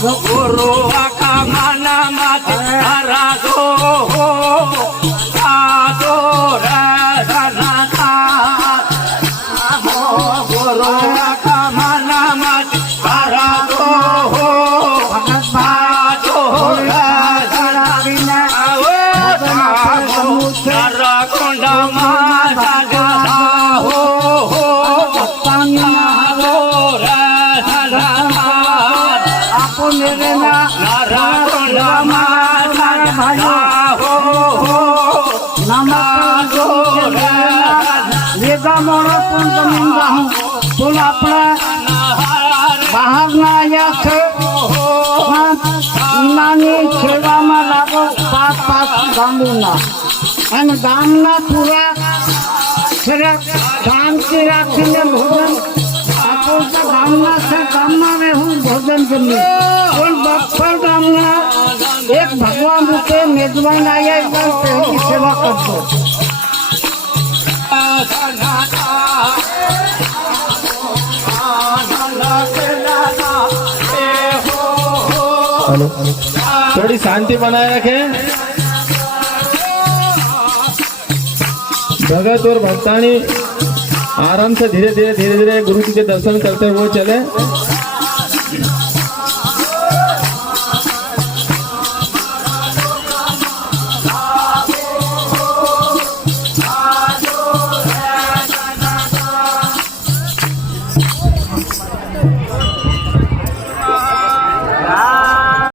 गुरु आका माना माते हरा दो आदो रना गुरु आका माना माते हरा दो आदो रना हरा कुंडा माता गदा हो मेरे नारा बोल अपना बाहर ना आया थे नानी खेड़ा में लागो पास पास गामना एन गामना पूरा शांति राखने भोजन गामना से गामना में हूँ भोजन करने और बक्सर गामना एक भगवान के मेजबान आया एकदम की सेवा कर दो थोड़ी शांति बनाए रखें। भगत और भक्तानी आराम से धीरे धीरे गुरु जी के दर्शन करते हुए चले।